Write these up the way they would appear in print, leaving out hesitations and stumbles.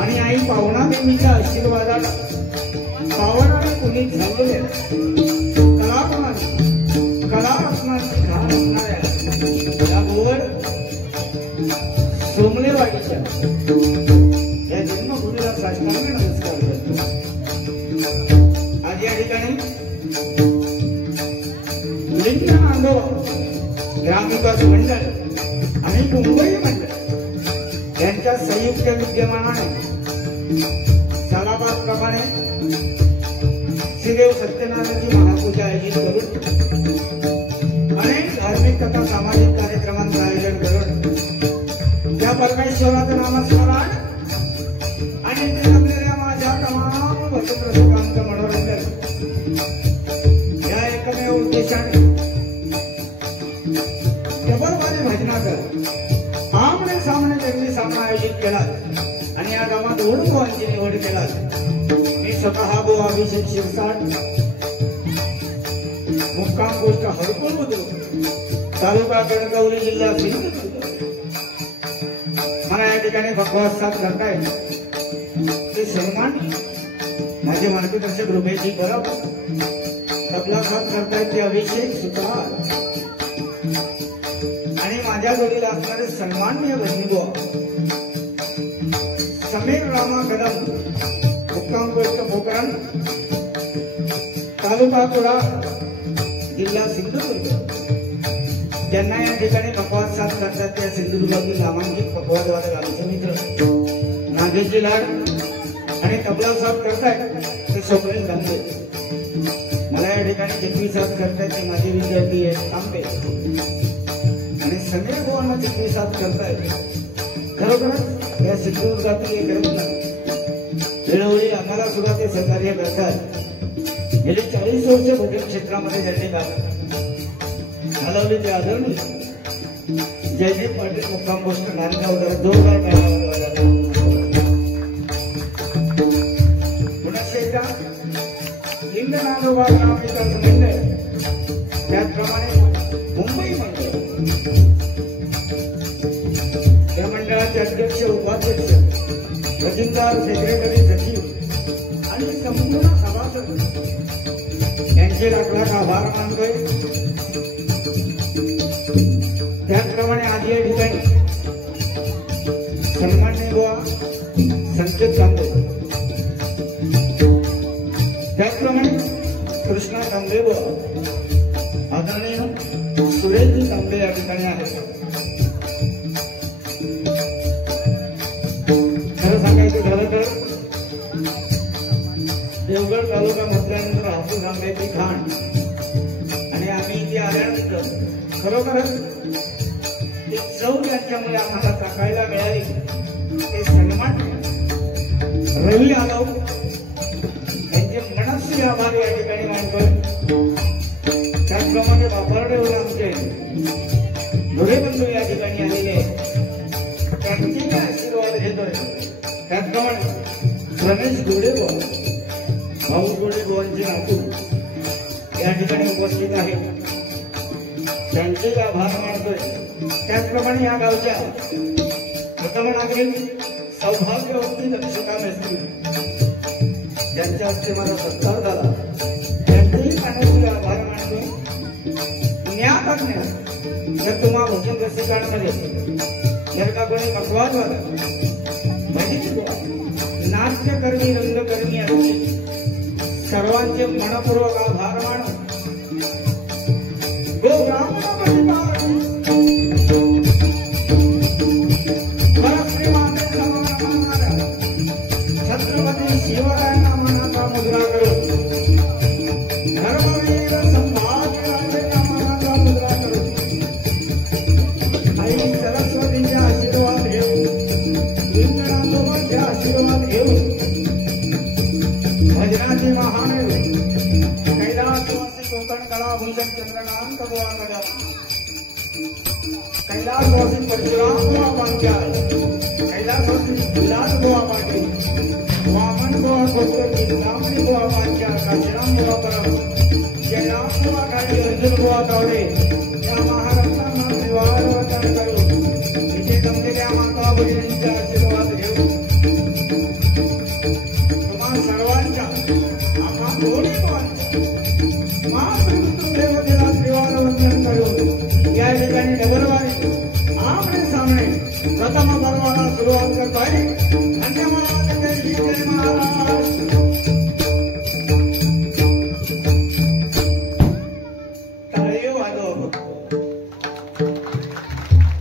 आणि आई पाहुणा देवीच्या आशीर्वादाला पावनाने कुणी झालेले कला असणारी घाण असणाऱ्या या गोवड सोमलेवाडीच्या या जन्मभूमीला साष्टांग नमस्कार करतो। आज या ठिकाणी लिंग आंदोलन ग्रामविकास मंडळ आणि मुंबई मंडळ यांच्या संयुक्त विद्यमानाने सालाबादप्रमाणे श्रीदेव सत्यनारायणची महापूजा आयोजित करून अनेक धार्मिक तथा सामाजिक कार्यक्रमांचं आयोजन करून त्या परमेश्वराचं नामस्मरण आणि आपल्याला माझ्या तमाम भक्तरसिकांचं मनोरंजन या एकमेव उद्देशाने जबरदस्ती भजनाचं आमने सामने जंगी सामना आयोजित केला आणि या गावात ओळखवांची निवड केला। मी स्वतः बुवा अभिषेक शिरसाट मुक्काम पोस्ट हरपूर बुद्रुक तालुका कणकवली जिल्हा सिंधुदुर्ग मला या ठिकाणी बकवास साथ करताय ते सन्मान माझे मार्गदर्शक रुपेशजी परब तबला साथ करतायत ते अभिषेक सुतार आणि माझ्या जोडीला असणारे सन्माननीय बहिणीबुवा समीर रामा कदम मुक्काम पोस्ट पोखरण तालुका कुडाळ जिल्हा सिंधुदुर्ग ज्यांना या ठिकाणी पकवाद साथ करतात त्या सिंधुदुर्गातील नामांकित पकवादवादक आमचे मित्र नागेशजी लाड आणि तबला साथ करतायत ते सोपरेल दांडे मला या ठिकाणी जितकी साथ करतायत ते माझे विद्यार्थी आहेत तांबे आणि सगळे बुवांना जितकी साथ करतायत खरोखरच या सिंधुदुर्गातील एक रत्न वेळोवेळी आम्हाला सुद्धा ते सहकार्य करतात। गेली 40 वर्ष भजन क्षेत्रामध्ये ज्यांनी घालवले ते आदरणीय जयदीप पाटील मुक्काम पोस्ट नांदगाव जोरदार पुन्हा लिंगनाथोबा ग्रामविकास मंडळ, त्याचप्रमाणे मुंबई मंडळ, या मंडळाचे अध्यक्ष, उपाध्यक्ष, वजीरदार, सेक्रेटरी, सचिव आणि संपूर्ण सभासद यांचे लाख आभार मानतोय. त्याचप्रमाणे आज या ठिकाणी सन्माननीय बुवा संकेत तांबे, त्याचप्रमाणे कृष्णा तांबे बुवा, आदरणीय सुरेशजी तांबे या ठिकाणी आहेत. खरं सांगायचं झालं तर देवगड तालुका म्हटल्यानंतर हापूस आंब्याची खाण आणि आम्ही इथे आल्यानंतर खरोखरच एक चव यांच्यामुळे आम्हाला टाकायला मिळाली. ते सन्मान रवी आगाव यांचे मनस्वी आभार या ठिकाणी मानतोय. त्याचप्रमाणे वापरडेवर आमचे धुळेबंधू या ठिकाणी आलेले त्यांचे आशीर्वाद घेतोय. त्याचप्रमाणे रमेश गोडे भाऊ गोडे गोवांचे नातू या ठिकाणी उपस्थित आहेत, त्यांचे आभार मानतोय. त्याचप्रमाणे या गावच्या प्रथम नागरिक सौभाग्यवती लक्षिता मेस्त्री, ज्यांच्या हस्ते माझा सत्कार झाला, त्यांचेही मानसिक आभार मानतोय. न्याय जर तुम्हा भोजन रसिकांमध्ये जर का कोणी मकवाद झाला, नाट्यकर्मी, रंगकर्मी असतील सर्वांचे मनपूर्वक आभार मानून छत्रपती शिवरायांना मानाचा मुद्रा करून, धर्मवीर संभाजीराजेंना मानाचा मुद्रा करून, आई सरस्वतींचे आशीर्वाद घेऊन, लिंगनाथोबाचे आशीर्वाद घेऊन, भजनाची महान कैलासवासी कोकण कलाभूषण चंद्रकांत बुवा गजानन, कैलासवासी परशुराम बुवा पांचाळ, कैलासवासी विलास बुवा पाटील, वामन बुवा खोकर, रामणी बुवा पांचाळ, काशीराम बुवा परम, जयराम बुवा काळे, अर्जुन बुवा तावडे या महाराष्ट्रांना निवार वचन करून इथे जमलेल्या माता भगिनींचे आशीर्वाद घेऊन तुम्हा सर्वांच्या आम्हा दोन्ही महाप्रभूदेवतेला निवार वचन करून या ठिकाणी डबलवारी आमने सामने प्रथम पर्वाला सुरुवात करतोय. धन्यवाद. जय महाराज. टाळी वाजव,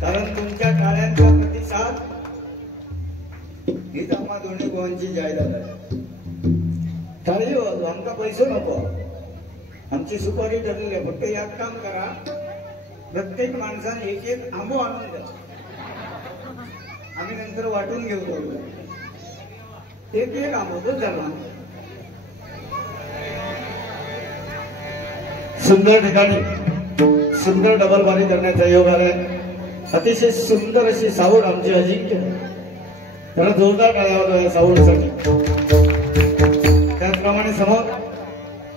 कारण तुमच्या टाळ्यांचा प्रतिसाद हीच आम्हा दोन्ही गोवांची जाहिरात आहे. टाळी वाजव, आमका पैसे नको, आमची सुपारी ठरलेली आहे. फक्त यात काम करा, प्रत्येक माणसाने एक एक आंबो आणून द्या, आम्ही नंतर वाटून घेऊ. एक एक आंबो झाला. सुंदर ठिकाणी सुंदर डबलबारी करण्याचा योग आलाय. अतिशय सुंदर अशी सावड आमची अजिंक्य, त्याला जोरदार टाळ्या या सावडीसाठी. त्याचप्रमाणे समोर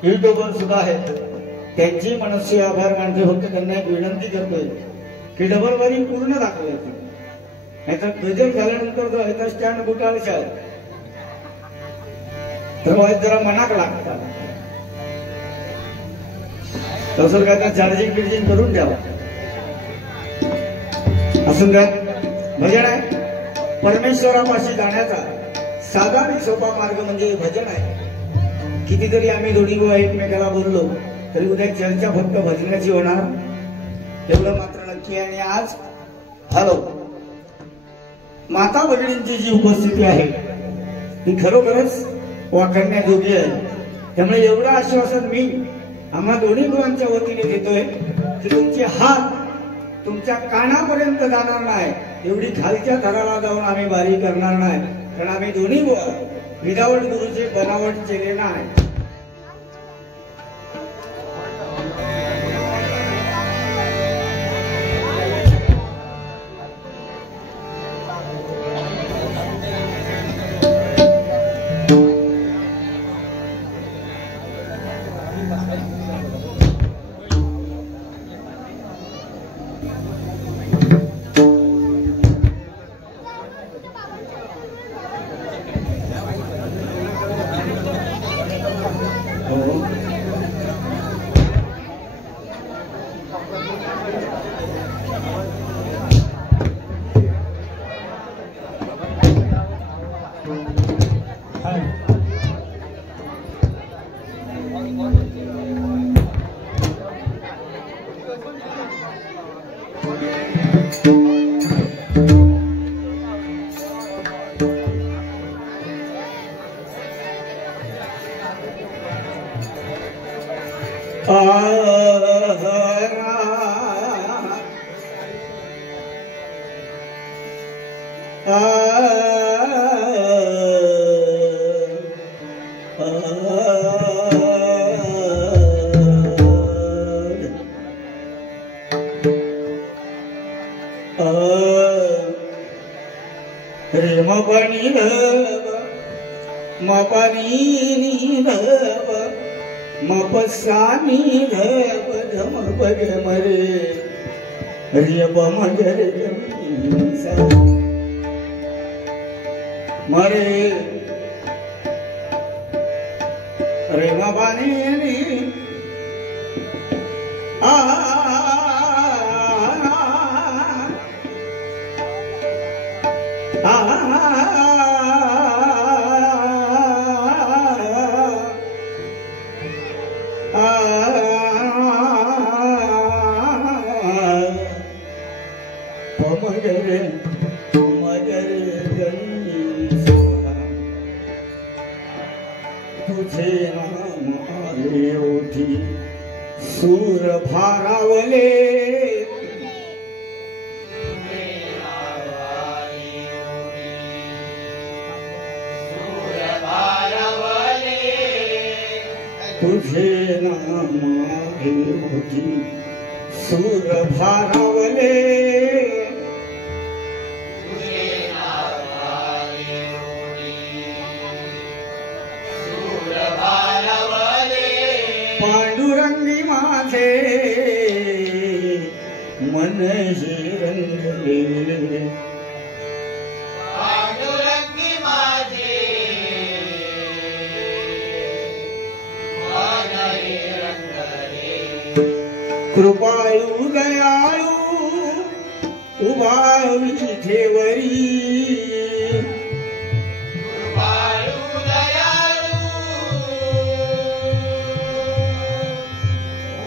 युट्यूबर सुद्धा आहेत, त्यांची मनस्वी आभार मानते. फक्त त्यांना एक विनंती करतोय की डबलबारी पूर्ण दाखवायची, नाहीतर गजर झाल्यानंतर जर इथं स्टँड बुटाल तर जरा मनाक लागतात. तसं काय तर चार्जिंग बिर्जिंग करून द्यावा. असून त्यात भजन आहे. परमेश्वरापाशी जाण्याचा साधा आणि सोपा मार्ग म्हणजे भजन आहे. कितीतरी आम्ही दोन्ही गोवा एकमेकाला बोललो तरी उद्या चर्चा फक्त भजनाची होणार, एवढं मात्र नक्की. आणि आज हॅलो माता भगिनींची जी उपस्थिती आहे ती खरोखरच वाखाणण्याजोगी आहे. त्यामुळे एवढं आश्वासन मी आम्हा दोन्ही गोवांच्या वतीने देतोय की तुमचे हात तुमच्या कानापर्यंत जाणार नाही, एवढी खालच्या थराला जाऊन आम्ही बारी करणार नाही. कारण आम्ही दोन्ही गोवा विदाऊट गुरुचे बनावट केले नाही. कृपाळू दयाळू उभा विठेवरी कृपाळू दयाळू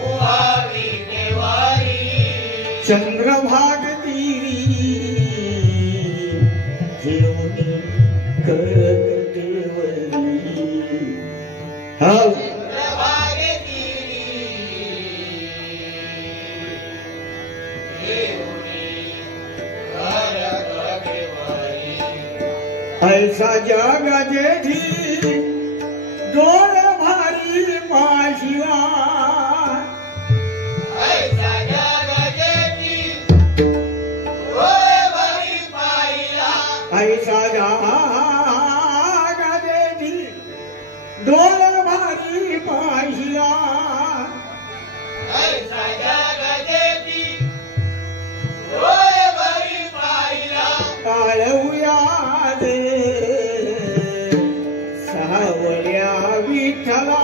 उभा विठेवरी चंद्रभाग तीरी ठेवणी करदेवरी ऐसा जग जेठी डोळ भारी पाशिवा ऐसा जग जेठी डोळ भारी पाहिला ऐसा जग जेठी डोळ भारी पाहिला ऐसा जग जेठी डोळ भारी पाहिला काळूया सावळ्या विठ्ठला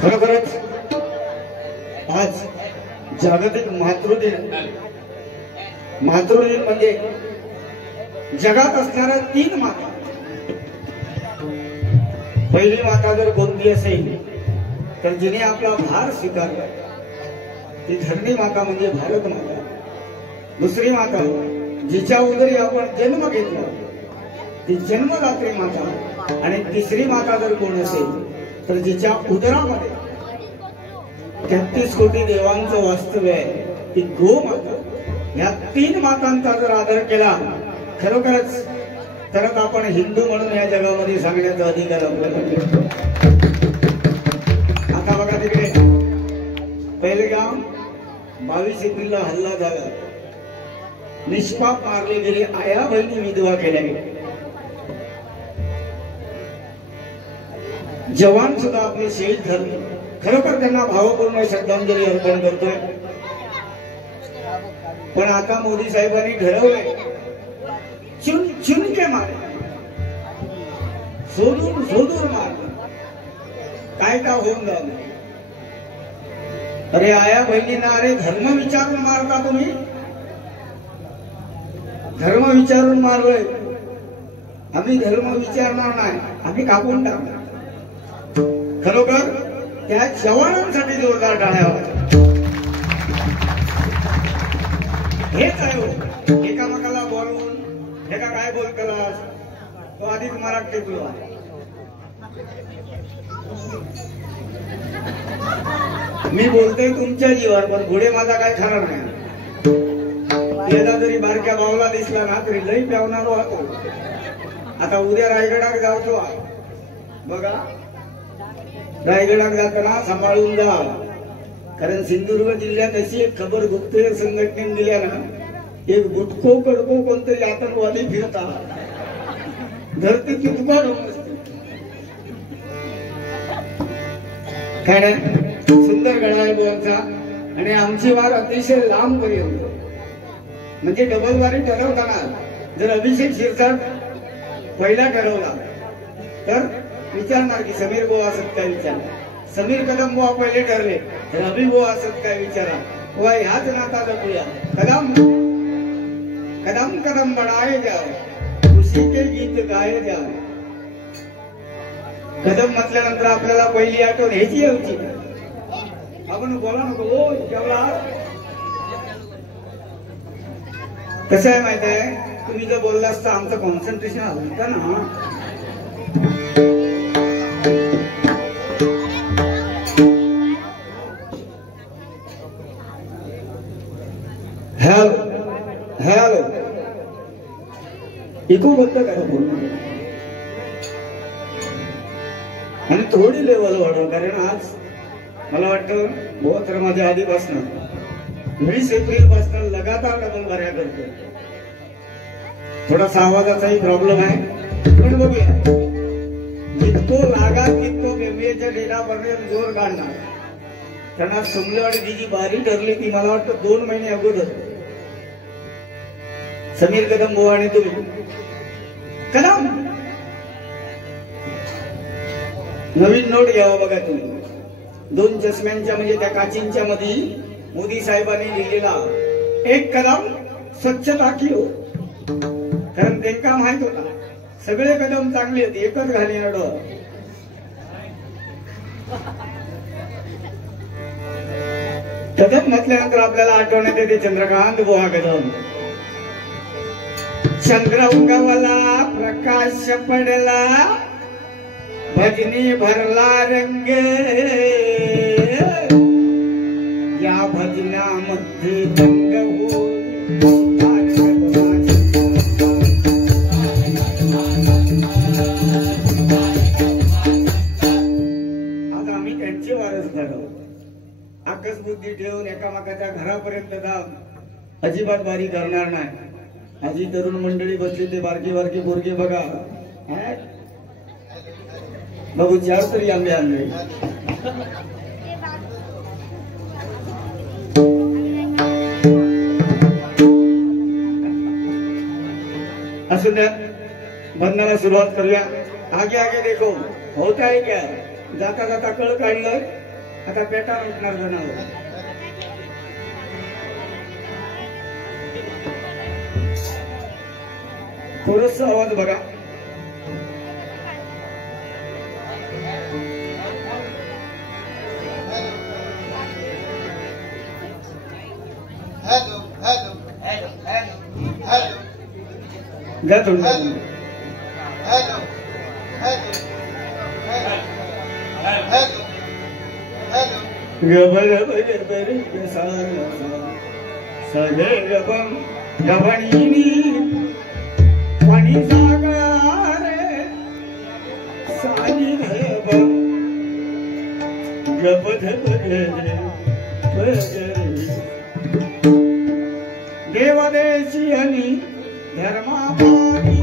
खरोखरच आज जागतिक मातृदिन म्हणजे जगात असणाऱ्या 3 माता. पहिली माता जर कोणती असेल तर जिने आपला भार स्वीकारला ती धरणी माता म्हणजे भारत माता. दुसरी माता जिच्या उदरी आपण जन्म घेतला ती जन्मदात्री माता. आणि तिसरी माता जर कोण असेल तर जिच्या उदरामध्ये 33 कोटी देवांचं वास्तव्य आहे ती गोमाता. या 3 मातांचा जर आदर केला खरोखरच तर आपण हिंदू म्हणून या जगामध्ये सांगण्याचा अधिकार आपल्याला. आता बघा तिकडे पहिलगाम 22 एप्रिलला हल्ला झाला. निष्पाप मारले गेले. आया बहिणी विधवा केल्या गेल्या. जवान सुद्धा आपले शहीद झाले. खरोखर त्यांना भावपूर्ण श्रद्धांजली अर्पण करतोय. पण आता मोदी साहेबांनी ठरवलंय चुन चुन के मारे, सोडून सोडून मार. काय का होऊन झालं. अरे आया बहिणींना अरे धर्म विचारून मारता तुम्ही. धर्म विचारून मारलोय. आम्ही धर्म विचारणार नाही. आम्ही कापून टाकणार. खरोखर त्या जवानांसाठी जोरदार टाळ्या होत्या. हेच आहे हो. एकामेकाला बोलवून एका काय बोल केला तो आधीच मराठ टेकलो. मी बोलतोय तुमच्या जीवावर पण पुढे माझा काय खरा नाही. गेला जरी बारक्या भाऊला दिसला ना तरी लई प्यावणारो होतो. आता उद्या रायगडात जातो बघा. रायगडात जाताना सांभाळून जा. कारण सिंधुदुर्ग जिल्ह्यात अशी एक खबर गुप्तहेर संघटनेने दिल्या ना एक गुटको कडको कोणतरी आतंकवादी फिरता धरती तुटका असते. काय नाही सुंदर गडा आहे बोलचा. आणि आमची वार अतिशय लांब पर्यंत. म्हणजे डबल वारी ठरवताना जर अभिषेक शिरसाट पहिला ठरवला तर विचारणार की समीर बुवा असत काय विचार. समीर कदम बुवा पहिले ठरले तर अभि बुवा असत काय विचारा. बुवा ह्याच नाता जपूया. कदम कदम कदम बढ़ाए जाओ उसी के गीत गाए जाओ. कदम म्हटल्यानंतर आपल्याला पहिली आठवण ह्याची यायची. आपण बोला नको ओ जेवला. कसं आहे माहित आहे तुम्ही जर बोलला असता आमचं कॉन्सन्ट्रेशन हलतं ना. हॅलो हॅलो इको बंद करा. आणि थोडी लेवल वाढव, कारण आज मला वाटतं बहुत माझ्या आधीपासून 20 एप्रिल पासून लगातार डबल भऱ्या करतो. थोडासा आवाजाचाही प्रॉब्लेम आहे, पण बघूया जितको लागा तितको बेंबीच्या डेटापर्यंत जोर काढणार. त्यांना सुमलेवाडी जी बारी ठरली ती मला वाटतं 2 महिने अगोदर समीर कदम भाऊ आणि तुम्ही कदम नवीन नोट घ्यावा बघा तुम्ही. 2 चष्म्यांच्या म्हणजे त्या काचींच्या मध्ये मोदी साहेबांनी लिहिलेला 1 कदम स्वच्छता की हो. कारण त्यांना माहित होता सगळे कदम चांगले होते, एकच घाली नड. कदम म्हटल्यानंतर आपल्याला आठवण्यात येते चंद्रकांत बुवा कदम. चंद्र उगवला प्रकाश पडला भजनी भरला रंग, या भजनामध्ये दंग हो. आता आम्ही त्यांचे वारसदार आहोत. आकस बुद्धी ठेवून एकामेकाच्या घरापर्यंत जाऊन अजिबात बारी करणार नाही. आजी तरुण मंडळी बसली ते बारकी बारकी पोरगी बघा, बघू 4 तरी आंबे आणले. असू द्या, बंधनाला सुरुवात करूया. आगे आगे देखो होता है क्या. जाता जाता कळ काढलं, आता पेटा उठणार जनावर. थोडस आवाज बघा. Hello hello hello hello hello जा थोडं. हॅलो हॅलो हॅलो हॅलो गबल बरे सगे गबम गबणीनी पाणी सागरे सानी गबम गबध बरे देवदेशी आणि धर्मापाणी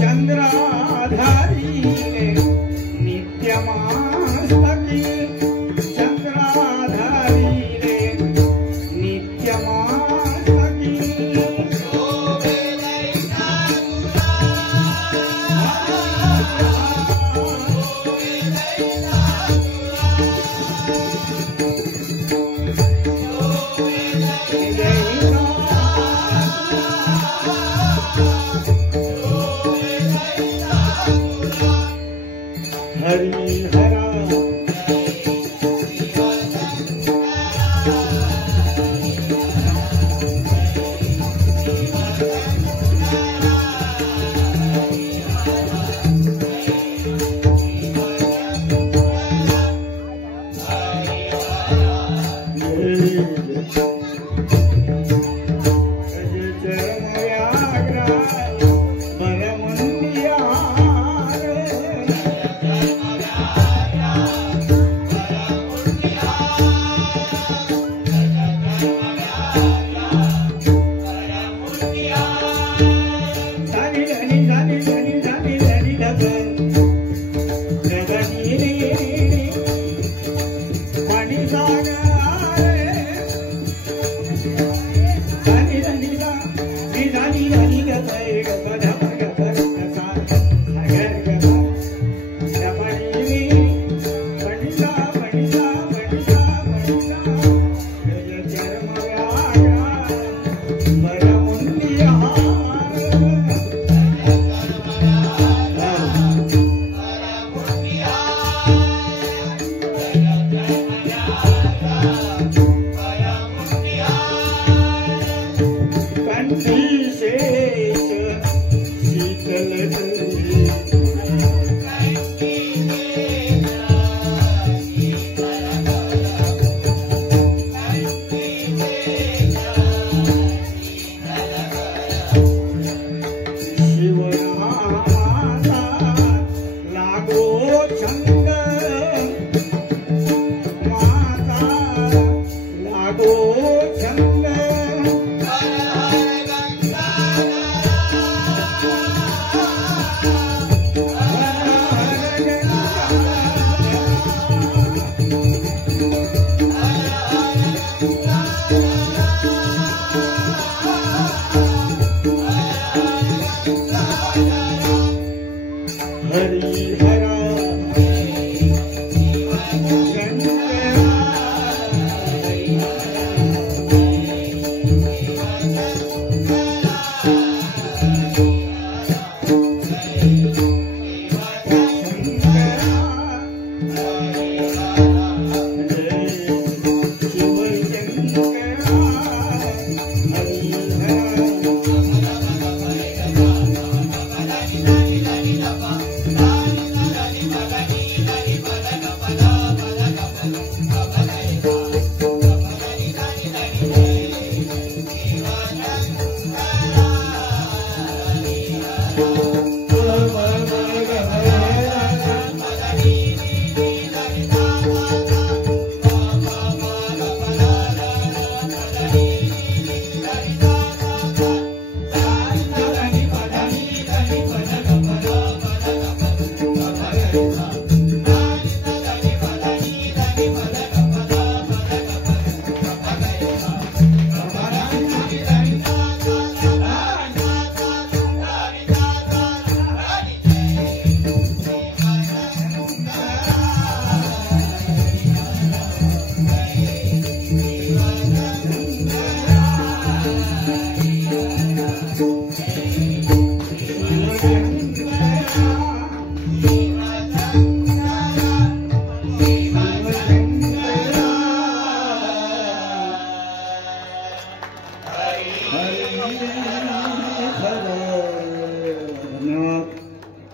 चंद्राधारी नित्यमास्तकी चंद्राधारी नित्यमास्तकी हरि हरा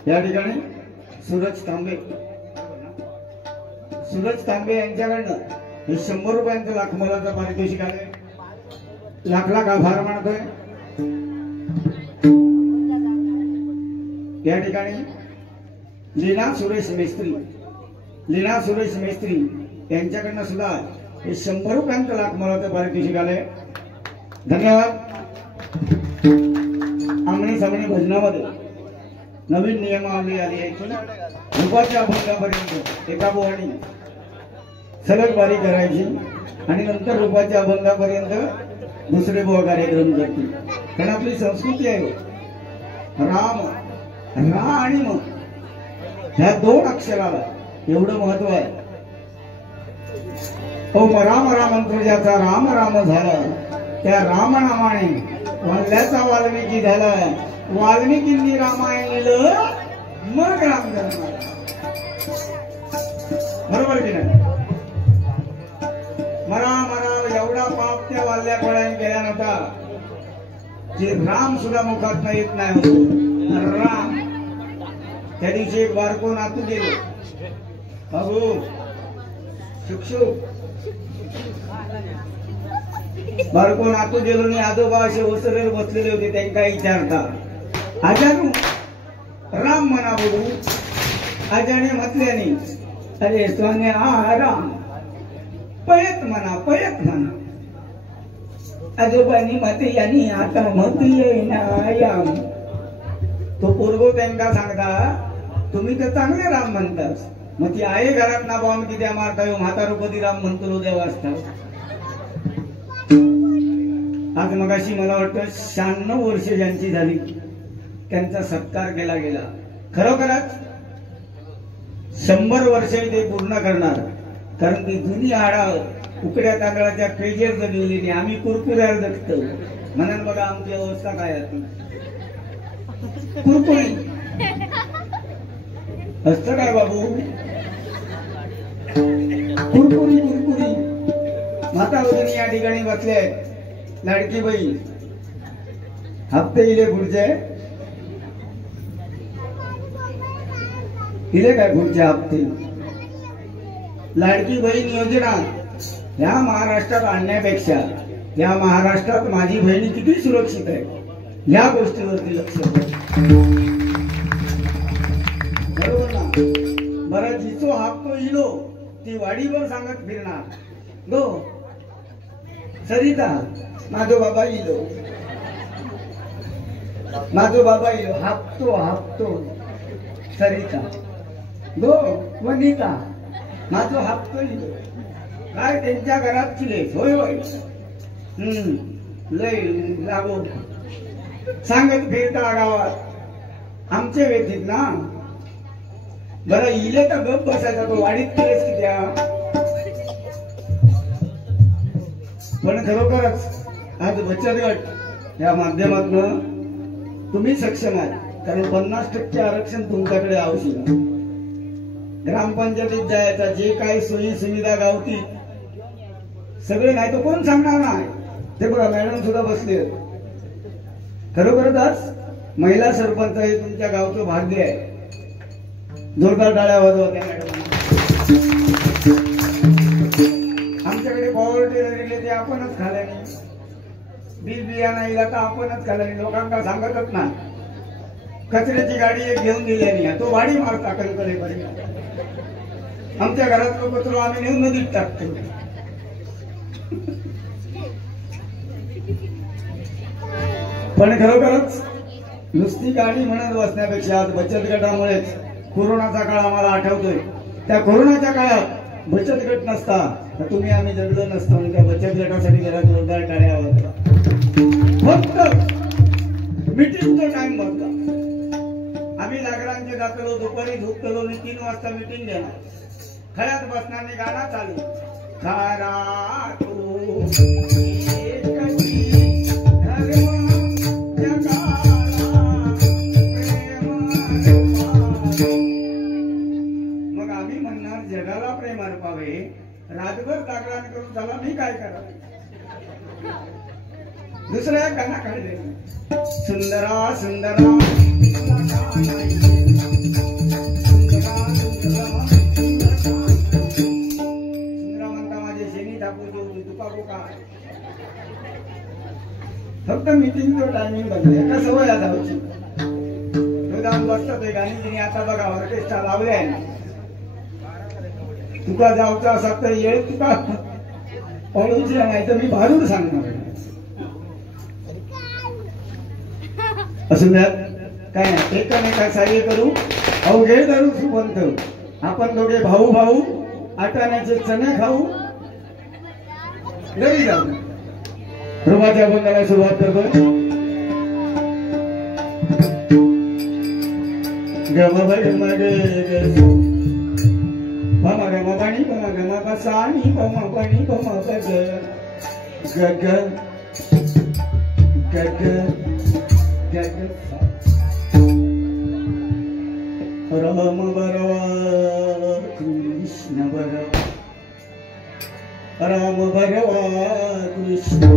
या ठिकाणी सूरज तांबे यांच्याकडनं हे 100 रुपयांचं लाख मोलाचं पारितोषिक आले. लाख लाख आभार मानतोय. या ठिकाणी लीना सुरेश मेस्त्री यांच्याकडनं सुद्धा हे 100 रुपयांचं लाख मोलाचं पारितोषिक आले. धन्यवाद. आम्ही सामने भजनामध्ये नवीन नियमावली आली आहे. रूपाच्या अभंगापर्यंत एका बोवानी सलग बारी करायची आणि नंतर रूपाच्या अभंगापर्यंत दुसरे बुवा कार्यक्रम करतील. कारण आपली संस्कृती आहे. राम रा आणि म ह्या दोन अक्षराला एवढं महत्व आहे. राम मंत्र ज्याचा राम राम झाला त्या रामनामाने वाल्ल्याचा वाल्मिकी झाला. वाल्मिकींनी रामायण लिहिलं मग राम जन्माला. बरोबर की नाही? मरा एवढा पाप त्या वाल्ल्या कोळ्याने केला नव्हता जे राम सुद्धा मुखात येत नाही होतो. राम त्या दिवशी एक बारको नातू गेलो. बाबू शुकशुक बारको नातू गेलो आणि आजोबा असे ओसरेल बसलेले होते. त्यांना विचारता आजानू राम म्हणा बघू. आजाने म्हटल्याने अरे सोन्या राम पयत म्हणा. आजोबांनी मते यांनी आता मत येईना. तो पोरगो त्यांना सांगता तुम्ही तर चांगले राम म्हणतास. मग ती आहे घरात ना बॉम्ब किती मारता येऊ म्हातारोपती राम म्हणतो देवा असता. आज मगाशी मला वाटतं 96 वर्ष ज्यांची झाली त्यांचा सत्कार केला गेला. खरोखरच 100 वर्ष ते पूर्ण करणार. कारण ती जुनी हाडा उकड्या तांदळाच्या पेजेर जगलेली नाही. आम्ही कुरकुऱ्याला जगतो म्हणून बघा आमची अवस्था काय होती. कुरकुरी असतं काय बाबू? कुरकुरी माता वजनी या ठिकाणी बसले. लाडकी बाई हप्ते इले पुढचे इले काय पुढचे हप्ते. लाडकी बहीण योजना या महाराष्ट्रात आणण्यापेक्षा या महाराष्ट्रात माझी बहिणी किती सुरक्षित आहे या गोष्टीवरती लक्ष बरोबर ना. बरं जिचो हप्तो इलो ती वाडीवर सांगत फिरणार गो सरिता माझो बाबा इलो हप्तो सरिता गो वनिता माझो हप्तो इलो. काय त्यांच्या घरात चिलेस होय होय लय लागो सांगत फिरता गावात आमचे व्यतीत ना. बरं इले तर गप बसायचा तो वाडीत केलेस की त्या. पण खरोखरच आज बचत गट या माध्यमातून तुम्ही सक्षम आहात. कारण 50% आरक्षण तुमच्याकडे आवश्यक. ग्रामपंचायतीत जायचा जे काही सोयी सुविधा गावती सगळे नाही तर कोण सांगणार नाही. ते बघा मॅडम सुद्धा बसले. खरोखरच आज महिला सरपंच हे तुमच्या गावचं भाग्य आहे. जोरदार टाळ्या वाजवा त्या मॅडम. आमच्याकडे पॉवर्टी दिले ते आपणच खाल्याने. बीज बियाणा इला तर आपणच खाल्याने. लोकांना सांगतच ना. कचऱ्याची गाडी एक घेऊन दिल्याने तो वाडी मारता कणकलेपर्यंत. आमच्या घरात कचरो आम्ही नेऊन नदीत टाकतो. पण खरोखरच नुसती गाडी म्हणत बसण्यापेक्षा आज बचत गटामुळेच कोरोनाचा काळ आम्हाला आठवतोय. त्या कोरोनाच्या काळात बचत गट नसता तर तुम्ही आम्ही जगलो नसतो. आणि त्या बचत गटासाठी जरा जोरदार टाळ्या वाजवा. फक्त मीटिंगचा टाइम बघता. आम्ही जागरांचे जातलो दुपारी झोपतलो आणि 3 वाजता मीटिंग देणार. खळ्यात बसणारे गाणं चालू. खरा मग आम्ही म्हणणार जगाला प्रेम अर्पावे. राजभर जागरण करून झाला मी काय करावे. दुसऱ्या गाणं काढले. सुंदरा सुंदरा फक्त मीटिंगचं टायमिंग बघले. एका सवय जाऊची जाऊन बसतात गाणी तिने आता बघा ऑर्केस्ट्रा लावले आहे. तुका जाऊचा असा तर येळ तुका पळूची नाही तर मी भारून सांगणार. असू द्यात काय एकामेका सहाय्य करू अवघे धरू सुबंत आपण दोघे भाऊ भाऊ आटाण्याचे चणे खाऊ घरी जाऊ रुबाच्या अभंगाला सुरुवात करतो गम भम गे पम गम पाणी पम गम पसाणी पम पाणी पम गग गग गग राम बरवा कृष्ण बरवा राम बरवा कृष्ण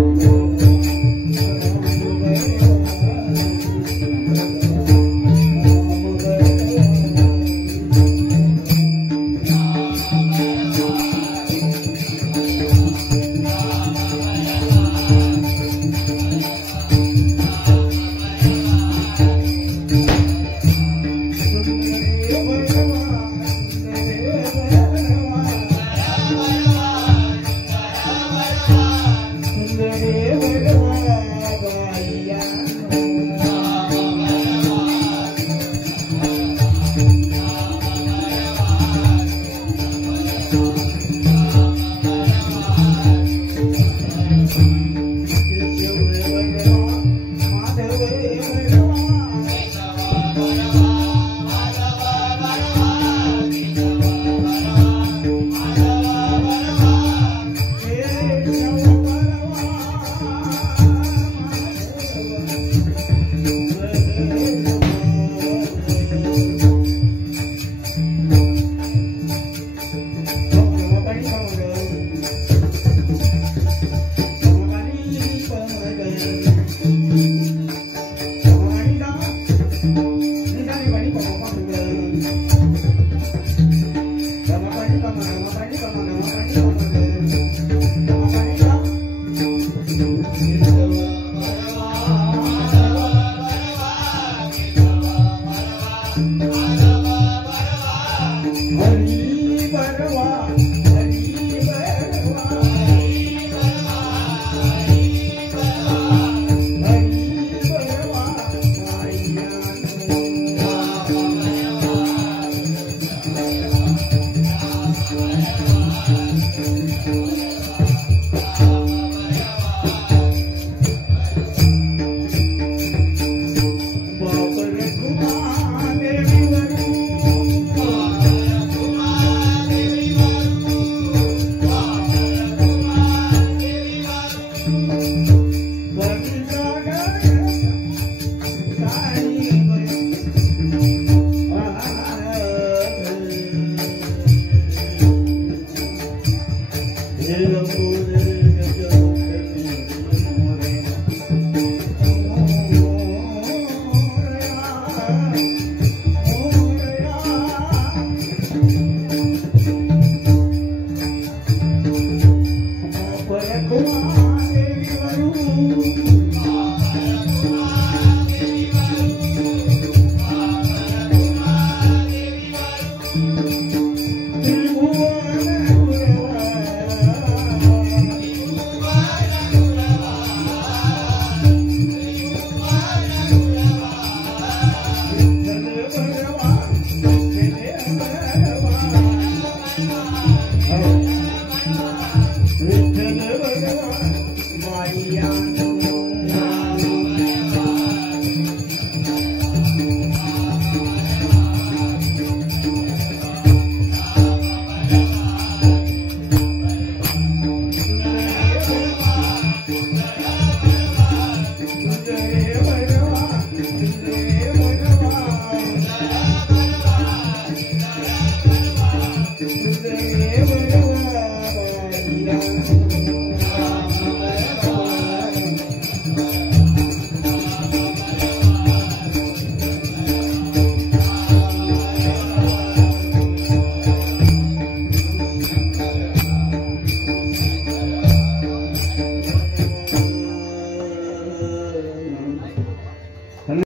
Today